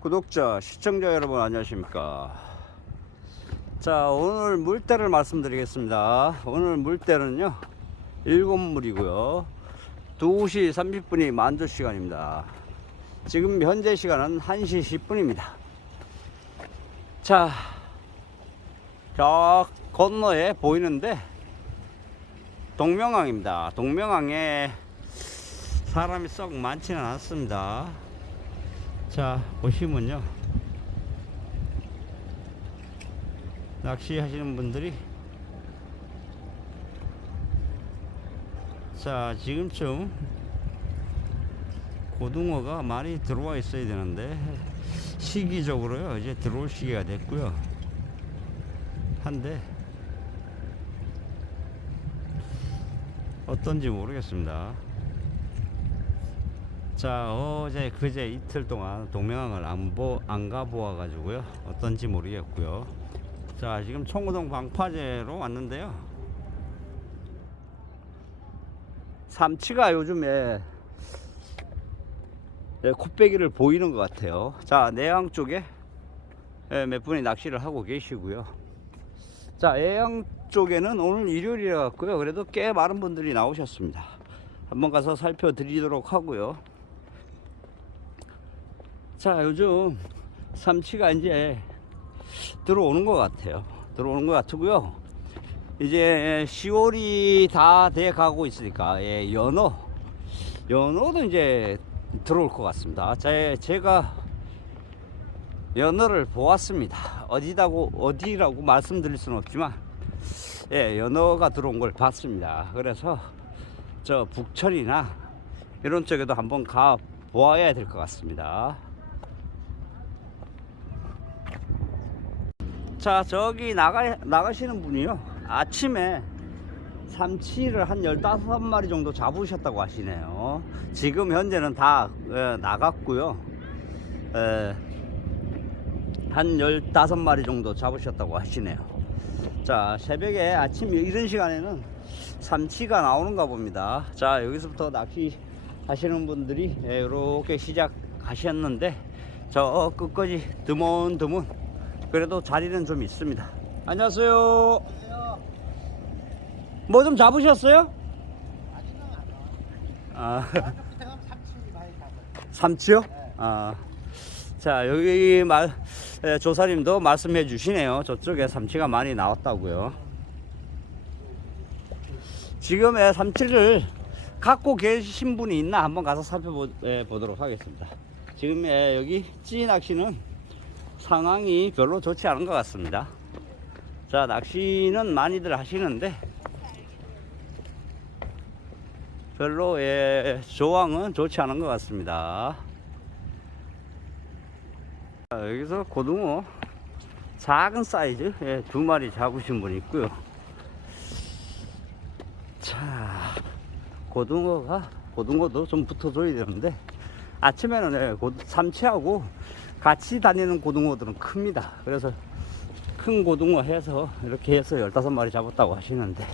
구독자, 시청자 여러분 안녕하십니까. 자, 오늘 물때를 말씀드리겠습니다. 오늘 물때는요, 일곱 물이고요. 2시 30분이 만조 시간입니다. 지금 현재 시간은 1시 10분입니다. 자, 저 건너에 보이는데 동명항입니다. 동명항에 사람이 썩 많지는 않습니다. 자 보시면요. 낚시 하시는 분들이 자 지금쯤 고등어가 많이 들어와 있어야 되는데 시기적으로요 이제 들어올 시기가 됐고요. 한데 어떤지 모르겠습니다 자 어제 그제 이틀 동안 동명항을 안, 보, 안 가보아 가지고요. 어떤지 모르겠고요. 자 지금 청우동 방파제로 왔는데요. 삼치가 요즘에 예, 콧배기를 보이는 것 같아요. 자 내양 쪽에 예, 몇 분이 낚시를 하고 계시고요. 자 애양 쪽에는 오늘 일요일이라 갖고요. 그래도 꽤 많은 분들이 나오셨습니다. 한번 가서 살펴드리도록 하고요 자 요즘 삼치가 이제 들어오는 것 같아요. 들어오는 것 같고요. 이제 10월이 다 돼 가고 있으니까 예, 연어 연어도 이제 들어올 것 같습니다. 제, 제가 연어를 보았습니다. 어디다고 어디라고 말씀드릴 수는 없지만 예, 연어가 들어온 걸 봤습니다. 그래서 저 북천이나 이런 쪽에도 한번 가 보아야 될 것 같습니다 자 저기 나가 나가시는 분이요. 아침에 삼치를 한 15마리 정도 잡으셨다고 하시네요. 지금 현재는 다 에, 나갔고요. 에, 한 15마리 정도 잡으셨다고 하시네요. 자 새벽에 아침 이런 시간에는 삼치가 나오는가 봅니다. 자 여기서부터 낚시 하시는 분들이 이렇게 시작하셨는데 저 끝까지 드문드문 그래도 자리는 좀 있습니다. 안녕하세요. 뭐 좀 잡으셨어요? 아, 삼치요? 아, 자 여기 말 에, 조사님도 말씀해 주시네요. 저쪽에 삼치가 많이 나왔다고요. 지금의 삼치를 갖고 계신 분이 있나 한번 가서 살펴보도록 하겠습니다. 지금 에, 여기 찌 낚시는 상황이 별로 좋지 않은 것 같습니다. 자, 낚시는 많이들 하시는데 별로 예, 조항은 좋지 않은 것 같습니다. 자, 여기서 고등어 작은 사이즈 예, 두 마리 잡으신 분 있고요. 자, 고등어가 고등어도 좀 붙어줘야 되는데 아침에는 예, 고, 삼치하고 같이 다니는 고등어들은 큽니다. 그래서 큰 고등어 해서 이렇게 해서 15마리 잡았다고 하시는데.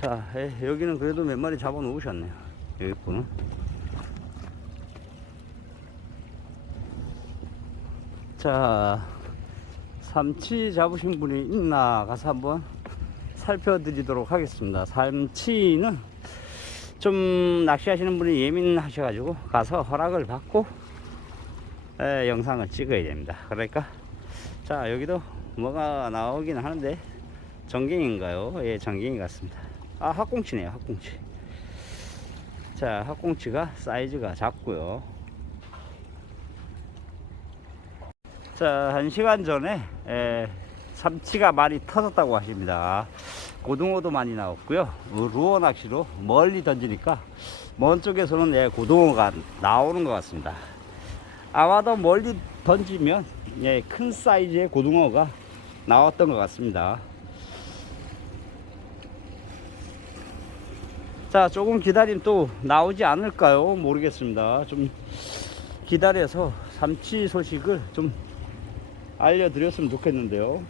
자 예, 여기는 그래도 몇 마리 잡아 놓으셨네요. 여기 분은 자 삼치 잡으신 분이 있나? 가서 한번 살펴드리도록 하겠습니다. 삼치는 좀 낚시하시는 분이 예민하셔가지고 가서 허락을 받고 에, 영상을 찍어야 됩니다. 그러니까 자 여기도 뭐가 나오긴 하는데 전갱인가요? 예, 전갱이 같습니다. 아 학꽁치네요, 학꽁치. 자 학꽁치가 사이즈가 작고요. 자, 한 시간 전에 에, 삼치가 많이 터졌다고 하십니다. 고등어도 많이 나왔고요. 루어 낚시로 멀리 던지니까 먼 쪽에서는 예, 고등어가 나오는 것 같습니다. 아마도 멀리 던지면 예, 큰 사이즈의 고등어가 나왔던 것 같습니다. 자, 조금 기다리면 또 나오지 않을까요? 모르겠습니다. 좀 기다려서 삼치 소식을 좀 알려드렸으면 좋겠는데요.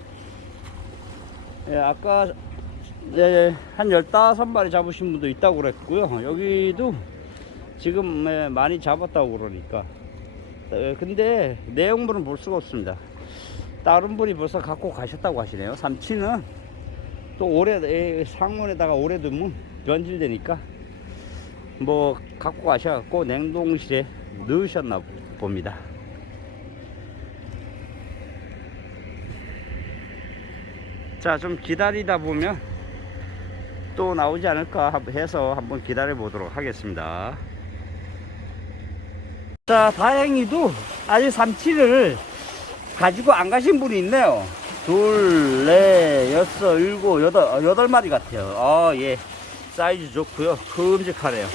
예, 아까 네, 한 15마리 잡으신 분도 있다고 그랬고요. 여기도 지금 예, 많이 잡았다고 그러니까. 예, 근데 내용물은 볼 수가 없습니다. 다른 분이 벌써 갖고 가셨다고 하시네요. 삼치는 또 오래 예, 상온에다가 오래 두면 변질되니까 뭐 갖고 가셔갖고 냉동실에 넣으셨나 봅니다. 자, 좀 기다리다 보면 또 나오지 않을까 해서 한번 기다려 보도록 하겠습니다. 자, 다행히도 아직 삼치를 가지고 안 가신 분이 있네요. 둘, 넷, 여섯, 일곱, 여덟, 어, 여덟 마리 같아요. 아, 예. 사이즈 좋고요. 큼직하네요.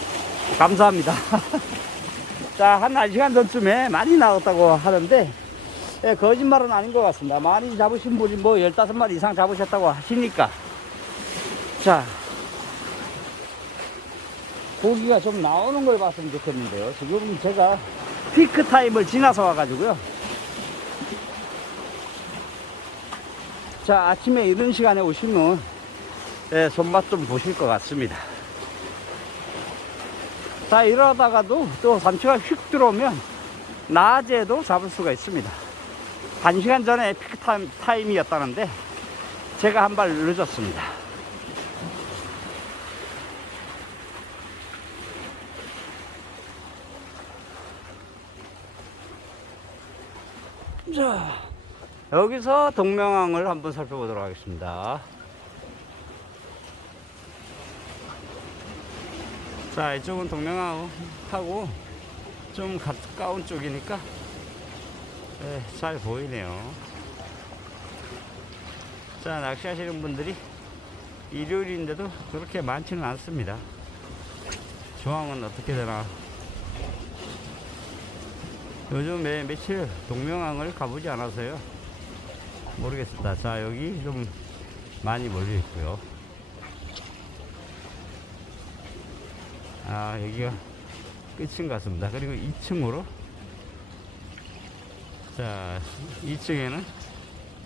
감사합니다. 자, 한 1시간 전쯤에 많이 나왔다고 하는데, 예, 거짓말은 아닌 것 같습니다. 많이 잡으신 분이 뭐 15마리 이상 잡으셨다고 하시니까. 자, 고기가 좀 나오는 걸 봤으면 좋겠는데요. 지금 제가 피크 타임을 지나서 와가지고요. 자, 아침에 이런 시간에 오시면 예, 손맛 좀 보실 것 같습니다. 자, 이러다가도 또 삼치가 휙 들어오면 낮에도 잡을 수가 있습니다. 한 시간 전에 피크 타임, 타임이었다는데 제가 한 발 늦었습니다. 자, 여기서 동명항을 한번 살펴보도록 하겠습니다. 자, 이쪽은 동명항하고 좀 가까운 쪽이니까 네, 잘 보이네요. 자, 낚시하시는 분들이 일요일인데도 그렇게 많지는 않습니다. 조항은 어떻게 되나 요즘 매, 며칠 동명항을 가보지 않아서요. 모르겠습니다. 자, 여기 좀 많이 몰려 있고요. 아, 여기가 끝인 것 같습니다. 그리고 2층으로. 자, 2층에는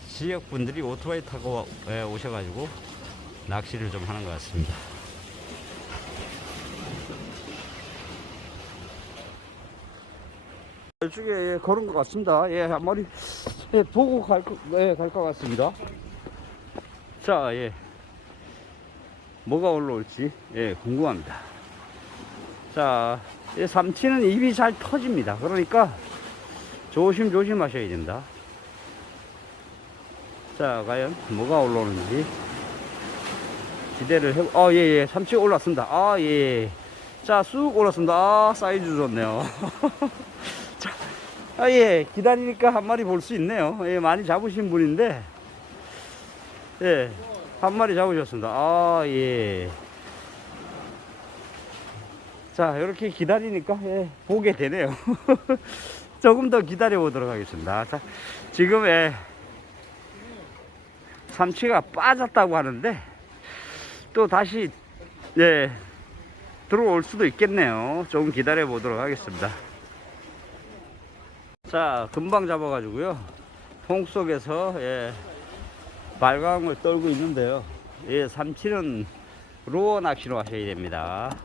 지역 분들이 오토바이 타고 예, 오셔가지고 낚시를 좀 하는 것 같습니다. 이쪽에 예, 걸은 것 같습니다. 예, 한 마리 예, 보고 갈, 거- 예, 갈 것 같습니다. 자, 예. 뭐가 올라올지, 예, 궁금합니다. 자, 이 삼치는 입이 잘 터집니다. 그러니까 조심조심 하셔야 된다. 자, 과연 뭐가 올라오는지 기대를 해, 아, 예, 예. 삼치가 올랐습니다. 아, 예. 자, 쑥 올랐습니다. 아, 사이즈 좋네요. 자, 아, 예. 기다리니까 한 마리 볼 수 있네요. 예, 많이 잡으신 분인데, 예. 한 마리 잡으셨습니다. 아, 예. 자, 이렇게 기다리니까, 예, 보게 되네요. 조금 더 기다려 보도록 하겠습니다. 자, 지금, 예, 삼치가 빠졌다고 하는데, 또 다시, 예, 들어올 수도 있겠네요. 조금 기다려 보도록 하겠습니다. 자, 금방 잡아가지고요. 통 속에서, 예, 발광을 떨고 있는데요. 예, 삼치는 루어 낚시로 하셔야 됩니다.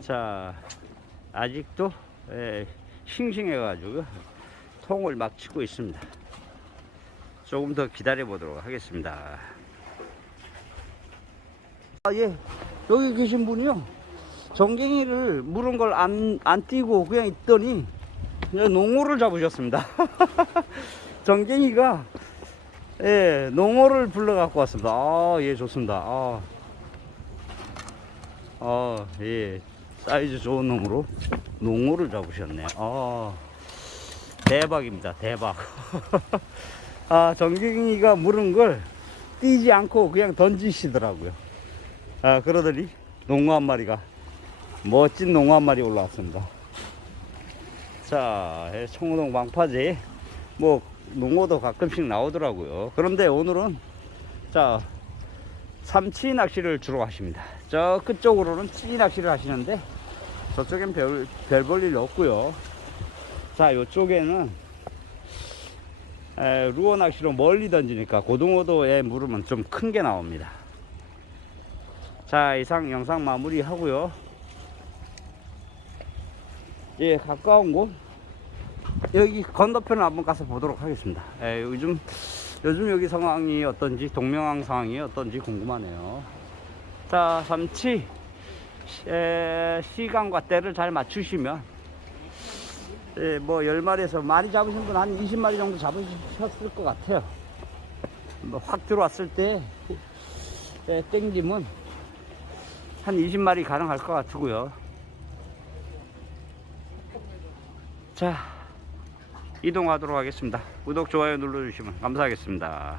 자, 아직도 예, 싱싱해 가지고 통을 막 치고 있습니다. 조금 더 기다려 보도록 하겠습니다. 아, 예. 여기 계신 분이요. 정갱이를 물은 걸 안, 안 띄고 그냥 있더니 농어를 잡으셨습니다. 정갱이가 예, 농어를 불러 갖고 왔습니다. 아, 예, 좋습니다. 아, 아, 예. 사이즈 좋은 놈으로 농어를 잡으셨네. 아, 대박입니다. 대박. 아, 정갱이가 물은 걸 띄지 않고 그냥 던지시더라고요. 아, 그러더니 농어 한 마리가 멋진 농어 한 마리 올라왔습니다. 자, 예, 청호동 망파제에 뭐 농어도 가끔씩 나오더라고요. 그런데 오늘은 자 삼치 낚시를 주로 하십니다. 저 끝쪽으로는 찌 낚시를 하시는데 저쪽엔 별, 별 볼일 없고요. 자, 이쪽에는 에, 루어 낚시로 멀리 던지니까 고등어도에 물으면 좀큰 게 나옵니다. 자 이상 영상 마무리 하고요. 예 가까운 곳 여기 건너편을 한번 가서 보도록 하겠습니다. 에, 요즘 요즘 여기 상황이 어떤지 동명항 상황이 어떤지 궁금하네요. 자 삼치 에, 시간과 때를 잘 맞추시면 예, 뭐 10마리에서 많이 잡으신 분 한 20마리 정도 잡으셨을 것 같아요. 뭐 확 들어왔을 때 예, 땡기면 한 20마리 가능할 것 같고요. 자, 이동하도록 하겠습니다. 구독, 좋아요 눌러주시면 감사하겠습니다.